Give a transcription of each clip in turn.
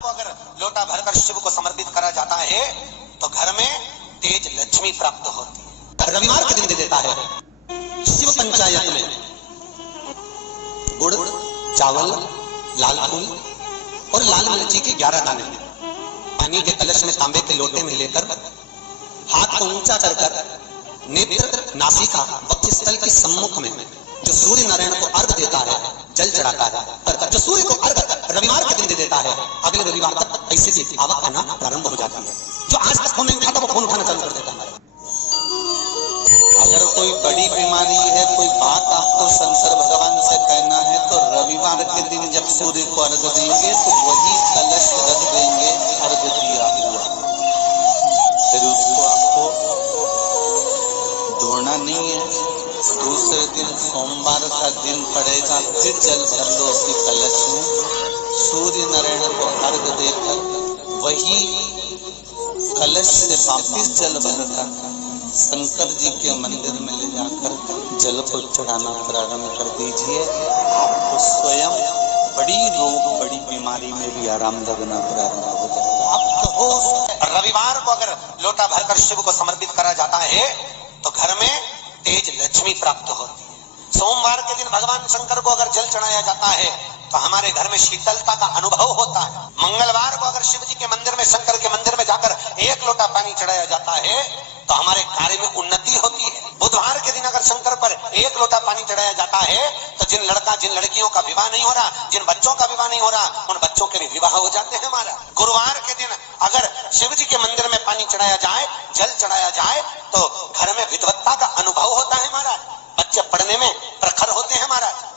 अगर लोटा भरकर शिव को समर्पित करा जाता है तो घर में तेज लक्ष्मी प्राप्त होती है। रविवार के दिन दे देता है शिव पंचायत में गुड़, चावल, लाल फूल और लाल मिर्ची के 11 दाने पानी के कलश में तांबे के लोटे में लेकर हाथ को ऊंचा कर नेत्र, नासिका, वक्षस्थल के सम्मुख में जो सूर्य नारायण को अर्घ देता है, जल चढ़ाता है, पर जो सूर्य को अर्घ रविवार के दिन दे देता है, अगले रविवार तक पैसे की आवक आना प्रारंभ हो जाती है। जो आज तक फोन नहीं उठाता वो फोन उठाना चालू कर देता है। अगर कोई बड़ी बीमारी है, कोई बात आपको शंकर भगवान से कहना है, तो रविवार के दिन जब सूर्य को अर्घ देंगे तो वही कलश रख देंगे, अर्घ दिया हुआ, फिर उसको आपको धोना नहीं है। दूसरे दिन सोमवार का दिन पड़ेगा, फिर जल भर लो उसी कलश में, सूर्य नारायण को अर्घ देकर वही कलश से वापिस जल भरकर शंकर जी के मंदिर में ले जाकर जल को चढ़ाना प्रारंभ कर दीजिए। आपको स्वयं बड़ी रोग, बड़ी बीमारी में भी आराम लगना प्रारंभ हो जाएगा। आप कहो रविवार को अगर लोटा भरकर शिव को समर्पित करा जाता है तो घर में तेज लक्ष्मी प्राप्त होती है। सोमवार के दिन भगवान शंकर को अगर जल चढ़ाया जाता है तो हमारे घर में शीतलता का अनुभव होता है। मंगलवार को अगर शिव जी के मंदिर में, शंकर के मंदिर में जाकर 1 लोटा पानी चढ़ाया जाता है तो हमारे कार्य में उन्नति होती है। बुधवार के दिन अगर शंकर पर 1 लोटा पानी चढ़ाया जाता है तो जिन लड़कियों का विवाह नहीं हो रहा, जिन बच्चों का विवाह नहीं हो रहा, उन बच्चों के भी विवाह हो जाते हैं हमारा। गुरुवार के दिन अगर शिव जी के मंदिर में पानी चढ़ाया जाए, जल चढ़ाया जाए तो घर में विद्वत्ता का अनुभव होता है महाराज, बच्चे पढ़ने में प्रखर होते हैं महाराज।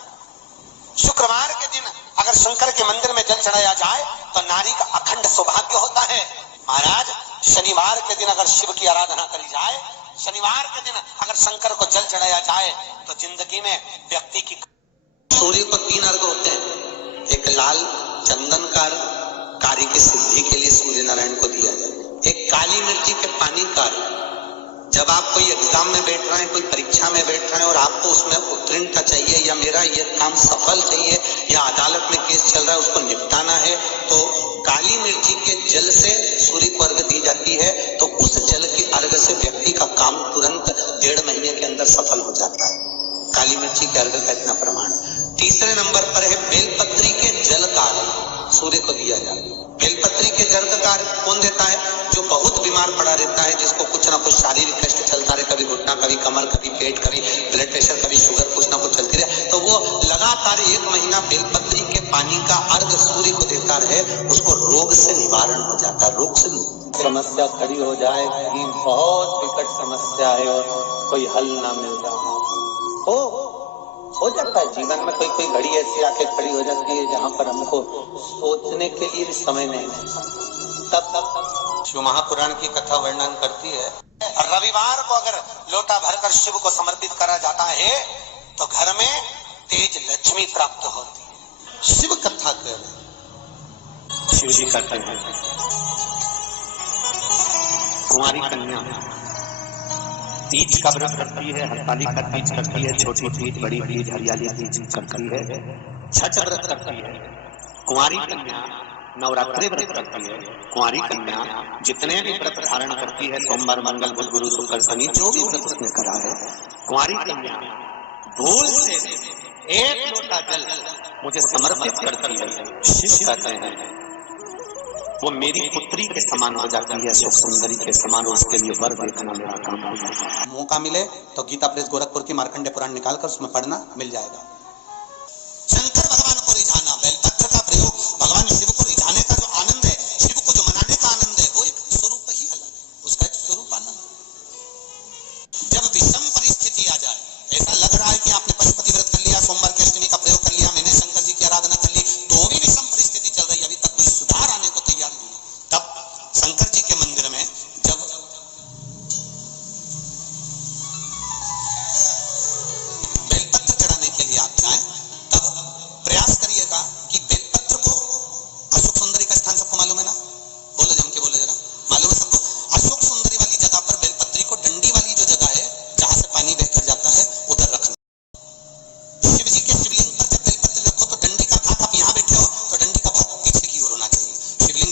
शुक्रवार के दिन अगर शंकर के मंदिर में जल चढ़ाया जाए तो नारी का अखंड सौभाग्य होता है महाराज। शनिवार के दिन अगर शिव की आराधना करी जाए, शनिवार के दिन अगर शंकर को जल चढ़ाया जाए तो जिंदगी में व्यक्ति की सूर्य को 3 अर्घ होते हैं। एक लाल चंदन का कार्य की सिद्धि के लिए सूर्य नारायण को दिया जाए, एक काली मिर्ची के पानी का। जब आप कोई एग्जाम में बैठ रहे हैं, कोई परीक्षा में बैठ रहे हैं और आपको उसमें उत्तीर्णता चाहिए या मेरा ये काम सफल चाहिए या अदालत में केस चल रहा है उसको निपटाना है, तो काली मिर्ची के जल से सूर्य को अर्घ दी जाती है। तो उस जल के अर्घ से व्यक्ति का काम तुरंत 1.5 महीने के अंदर सफल हो जाता है। काली मिर्ची के अर्घ का इतना प्रमाण। तीसरे नंबर पर है बेलपत्री के जल कार्य सूर्य को दिया जाता है। बेलपत्री के जल का कार्य कौन देता है? जो बहुत बीमार पड़ा रहता है, जिसको कुछ ना कुछ शारीरिक कष्ट चलता रहे, कभी घुटना, कभी कमर, कभी पेट, कभी ब्लड प्रेशर, कभी शुगर, कुछ ना कुछ चलती रहे, तो वो लगातार 1 महीना बेलपत्री के पानी का अर्घ सूर्य को देता रहे, उसको रोग से निवारण हो जाता है। रोग से समस्या खड़ी हो जाए कि बहुत विकट समस्या है और कोई हल ना मिल रहा हो जाता है जीवन में। कोई घड़ी ऐसी आके खड़ी हो जाती है जहाँ पर हमको सोचने के लिए भी समय नहीं है। तब शिव महापुराण की कथा वर्णन करती है रविवार को अगर लोटा भरकर शिव को समर्पित करा जाता है तो घर में तेज लक्ष्मी प्राप्त होती है। शिव कथा कह रहे, शिव जी कहते हैं कुंवारी कन्या तीज का व्रत करती है, हरताली का तीज करती है, छोटी तीज, बड़ी तीज, हरियाली तीज करती है, छठ व्रत करती है। कुंवारी कन्या नवरात्रि व्रत करती है। कुंवारी कन्या जितने भी व्रत धारण करती है, सोमवार, मंगल, बुध, गुरु, शुक्र, शनि, जो भी व्रत उसने करा है, कुंवारी कन्या भूल से 1 लोटा जल मुझे समर्पित करती है। शिव कहते हैं वो मेरी पुत्री के समान हो जाती है, सुख सुंदरी के समान, और उसके लिए वर देखना मेरा काम हो जाता है। मौका मिले तो गीता प्रेस गोरखपुर की मार्कंडे पुराण निकालकर उसमें पढ़ना मिल जाएगा। शंकर भगवान को रिझाना, बेलपत्र का प्रयोग भगवान शिव को रिझाने का जो आनंद है, शिव को जो मनाने का आनंद है, वो एक स्वरूप ही अलग है, उसका एक स्वरूप आनंद। जब विषम परिस्थिति आ जाए, ऐसा लग रहा है कि आपने पशुपति व्रत कर लिया, सोमवार की अष्टमी का प्रयोग कर लिया, मैंने शंकर जी की आराधना कर ली, तो भी विषम परिस्थिति चल रही है, अभी तक कोई सुधार आने को तैयार नहीं है, तब शंकर जी के मंदिर में जब बेलपत्र चढ़ाने के लिए आप जाएं, तब प्रयास करिएगा कि बेलपत्र को, अशोक सुंदरी का स्थान सबको मालूम है ना? बोलो जम के बोलो जरा, मालूम है सबको? अशोक सुंदरी वाली जगह पर बेलपत्री को, डंडी वाली जो जगह है जहां से पानी बहकर जाता है, उधर रखना। शिव जी के शिवलिंग पर जब बेलपत्र रखो तो डंडी का भाग, आप यहाँ बैठे हो तो डंडी का भाग पीछे की ओर होना चाहिए। शिवलिंग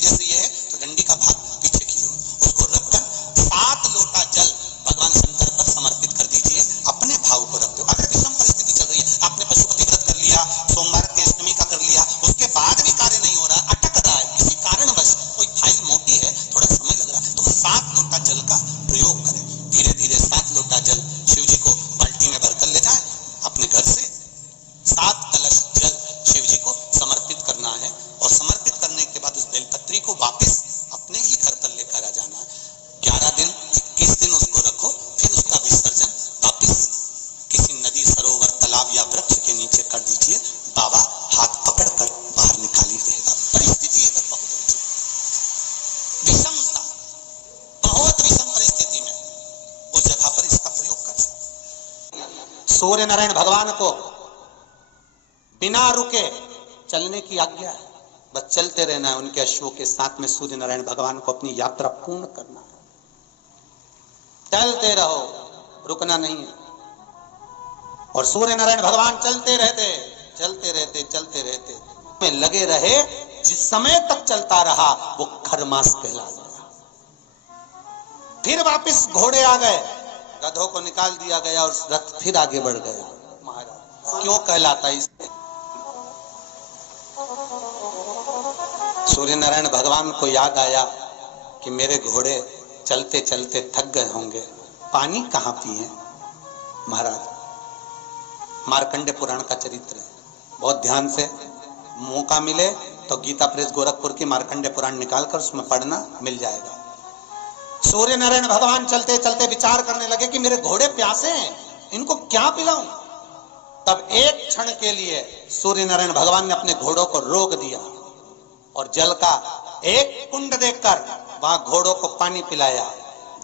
को वापस अपने ही घर पर लेकर आ जाना। 11 दिन 21 दिन उसको रखो, फिर उसका विसर्जन वापस किसी नदी, सरोवर, तालाब या वृक्ष के नीचे कर दीजिए। बाबा हाथ पकड़कर बाहर निकाल ही देगा। परिस्थिति इधर बहुत विषमता, बहुत विषम परिस्थिति में उस जगह पर इसका प्रयोग कर। सूर्य नारायण भगवान को बिना रुके चलने की आज्ञा है, बस चलते रहना है उनके अश्वों के साथ में। सूर्य नारायण भगवान को अपनी यात्रा पूर्ण करना है, चलते रहो, रुकना नहीं है। और सूर्य नारायण भगवान चलते रहते में लगे रहे। जिस समय तक चलता रहा वो खरमास कहला गया। फिर वापस घोड़े आ गए, गधों को निकाल दिया गया और रथ फिर आगे बढ़ गया। महाराज क्यों कहलाता है इसे? सूर्य नारायण भगवान को याद आया कि मेरे घोड़े चलते चलते थक गए होंगे, पानी कहां पिए। महाराज मार्कंडे पुराण का चरित्र है, बहुत ध्यान से मौका मिले तो गीता प्रेस गोरखपुर की मार्कंडे पुराण निकालकर उसमें पढ़ना मिल जाएगा। सूर्य नारायण भगवान चलते चलते विचार करने लगे कि मेरे घोड़े प्यासे हैं, इनको क्या पिलाऊं। तब एक क्षण के लिए सूर्य नारायण भगवान ने अपने घोड़ों को रोक दिया और जल का एक कुंड देखकर वहां घोड़ों को पानी पिलाया।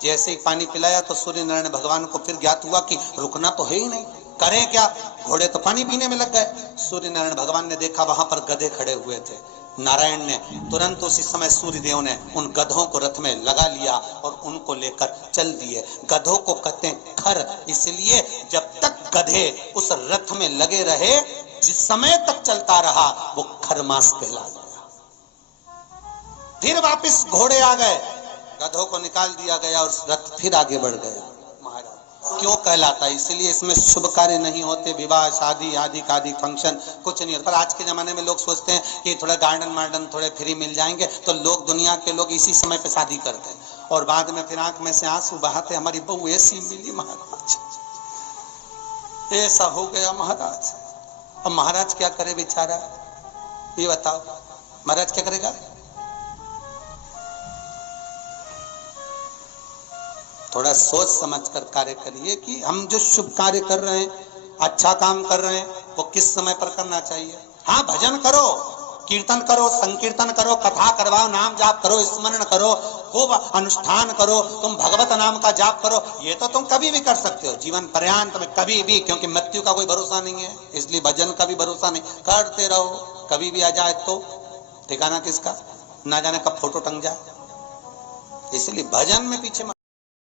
जैसे ही पानी पिलाया तो सूर्य नारायण भगवान को फिर ज्ञात हुआ कि रुकना तो है ही नहीं, करें क्या। घोड़े तो पानी पीने में लग गए। सूर्य नारायण भगवान ने देखा वहां पर गधे खड़े हुए थे। नारायण ने तुरंत उसी समय सूर्यदेव ने उन गधों को रथ में लगा लिया और उनको लेकर चल दिए। गधों को कहते हैं खर, इसलिए जब तक गधे उस रथ में लगे रहे, जिस समय तक चलता रहा वो खरमास कहला गया। फिर वापस घोड़े आ गए, गधों को निकाल दिया गया और रथ फिर आगे बढ़ गया। महाराज क्यों कहलाता है? इसलिए इसमें शुभ कार्य नहीं होते, विवाह, शादी आदि फंक्शन कुछ नहीं होता। पर आज के जमाने में लोग सोचते हैं कि थोड़ा गार्डन वार्डन थोड़े फ्री मिल जाएंगे तो लोग, दुनिया के लोग इसी समय पे शादी करते हैं और बाद में फिर आंख में से आंसू बहाते, हमारी बहू ऐसी मिली महाराज, ऐसा हो गया महाराज। अब महाराज क्या करे बेचारा, ये बताओ महाराज क्या करेगा? थोड़ा सोच समझ कर कार्य करिए कि हम जो शुभ कार्य कर रहे हैं, अच्छा काम कर रहे हैं, वो किस समय पर करना चाहिए। हाँ, भजन करो, कीर्तन करो, संकीर्तन करो, कथा करवाओ, नाम जाप करो, स्मरण करो, खूब अनुष्ठान करो, तुम भगवत नाम का जाप करो। ये तो तुम कभी भी कर सकते हो, जीवन पर्यंत में कभी भी, क्योंकि मृत्यु का कोई भरोसा नहीं है, इसलिए भजन का भी भरोसा नहीं। करते रहो, कभी भी आ जाए तो ठिकाना किसका, ना जाने कब फोटो टंग जाए। इसलिए भजन में पीछे